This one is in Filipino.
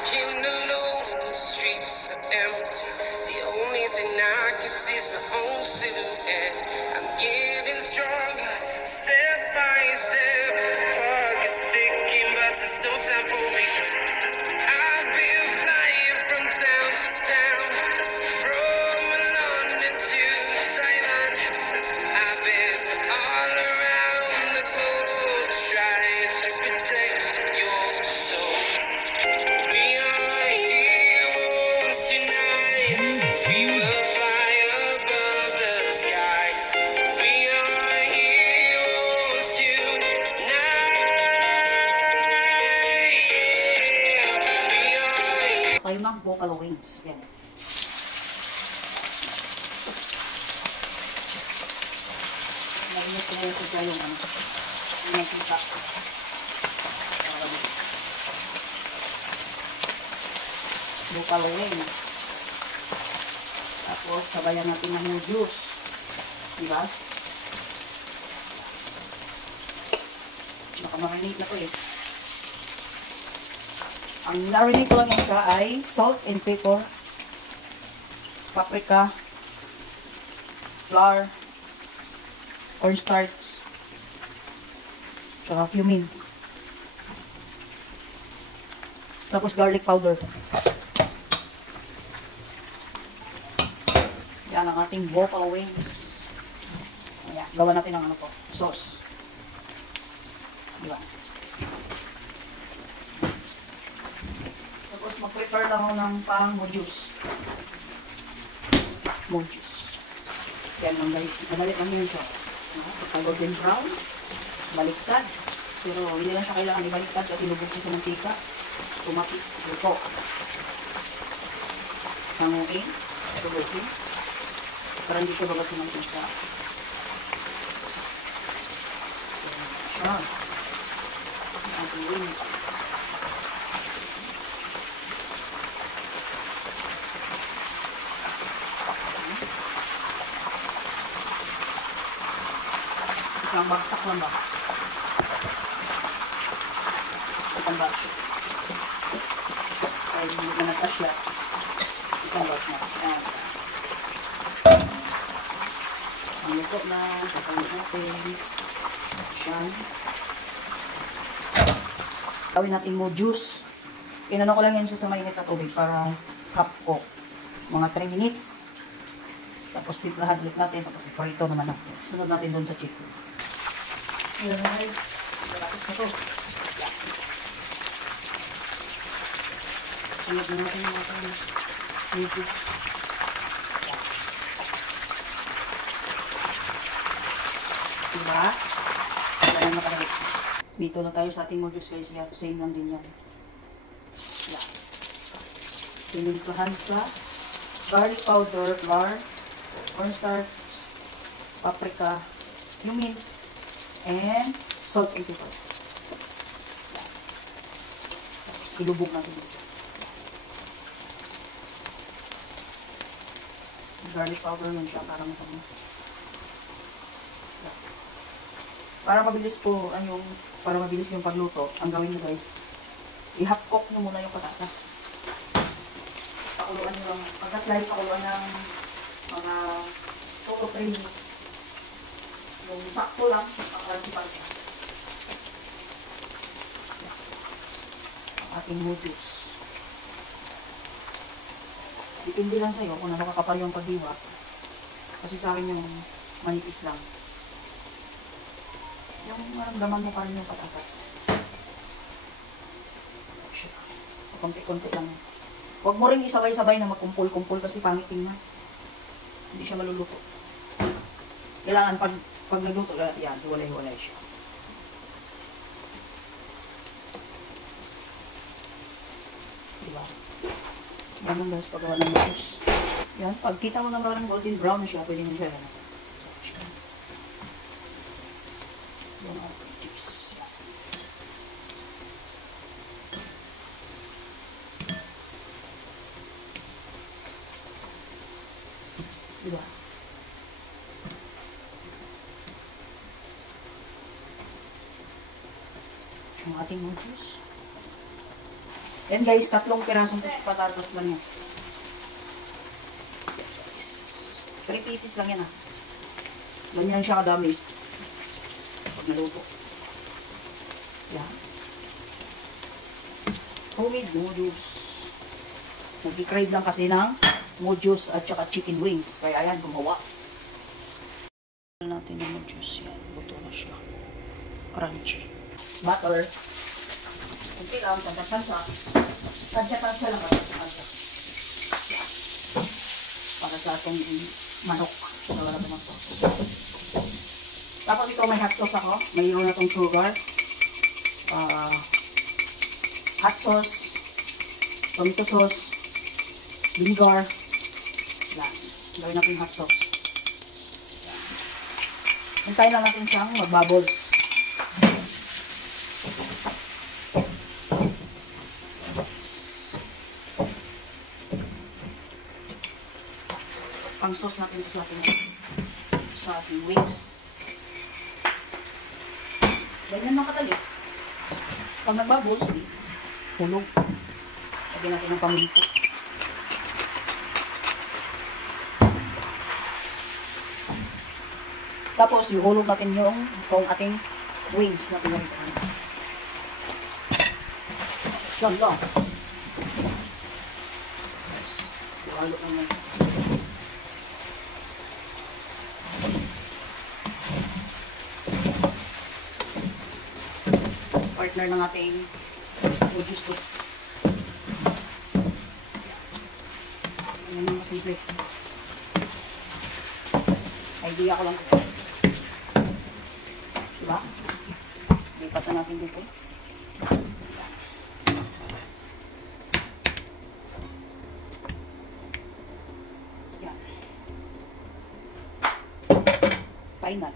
Walking alone, the streets are empty. The only thing I can see is my own silhouette. I'm getting stronger, step by step. The clock is ticking, but there's no time for regrets. I've been flying from town to town, from London to Taiwan. I've been all around the globe trying to protect your soul. We are heroes tonight. We will fly above the sky. We are heroes tonight. Yeah. We are. Tayo ng buffalo wings. Yan. Nainit ko na yung kutya yung ano. Yung kita. Buffalo wings. Tapos sabayan natin ng juice. Diba? Nakamarinate na to eh. Ang narinate ko lang yan siya ay salt and pepper, paprika, flour, cornstarch, tsaka cumin. Tapos garlic powder. Yan ang ating buffalo wings. Ayan, gawa natin ng ano po, sauce. Diba? Tapos mag-prepare lang ako ng parang mo juice. Mo juice. Yan lang guys, mabalik lang yun siya. Pagka-golden brown, baliktad. Pero hindi lang siya kailangan ibaliktad kasi lubog siya sa mantika. Tumapit, luto. Hanguin, tubugin. Para hindi siya babag sa mantika. Siya. Ang wings. Isang bagsak lang ba? Isang batch. Kaya hindi na natasya. Isang batch na. Ayan. Ang luto na. Kapalit natin. Ayan. Gawin natin mo juice. Inano ko lang yan siya sa mainit na tubig para half cook. Mga 3 minutes. Tapos timplahan ulit natin. Tapos iparito naman natin. Sunod natin doon sa chicken. Alright. Malapit na to. Sunod na natin yung mga juice. Diba? Wala na makalagay. Dito na tayo sa ating juice guys. Yeah, same lang din yan. Yeah. Pinulituhan sa garlic powder, flour, cornstarch, paprika, cumin, and salt and pepper. Ilubog natin dito. Garlic powder lang siya para matama. Para mabilis po, para mabilis yung pagluto, ang gawin nyo guys, i-half cook nyo muna yung patatas. Pakuluan nyo lang, pagka-slide pakuluan ng mga 2 to 3 minutes. Yung sakto lang, pagka-sipan siya. Ang ating noodles. Depende lang sa'yo kung ano kakapal yung pagdiwa. Kasi sa akin yung manipis lang. Yung maramdaman mo pa rin yung patatas. Konti-konti lang. Huwag mo rin isabay-sabay na magkumpul-kumpul kasi pangit tingnan. Hindi siya maluluto. Kailangan pag nagluto, yan, hiwalay-hiwalay siya. Diba? Ganun guys, paggawa ng sauce. Yan, pag kita mo na parang golden brown na siya, pwede mo siya yan. Yan ang chips. Diba? Yung ating noodles. Yan guys, 3 pirasong patatas lang yan. 3 pieces lang yan ah. Ganyan siya kadami. Pag naluto. Yan. Homemade noodles. Nag-crave lang kasi ng noodles at saka chicken wings. Kaya ayan, gumawa. Natin yung noodles yan. Buto na siya. Crunchy. Butter. Okay lang, tansya-tansya. Tansya-tansya lang kayo. Tansya. Para sa atong manok. Wala naman ang sauce. Tapos ito may hot sauce ako. Mayroon na itong sugar. Hot sauce. Tomato sauce. Vinegar. Yan. Gawin natin hot sauce. Hintayin lang natin siyang mag-bubbles. Pang sauce natin ito sa ating wings. Ganyan lang kadali. Pag nag-bubbles, hulog. Lagyan natin ng pamilito. Tapos, ihulog natin itong ating wings na pinalitan. Siyan lang. Yes. Ihalo naman. Partner ng ating noodles to. Ayan yung masimple. Idea ko lang ito. Diba? Lipat na natin dito. Yan. Final.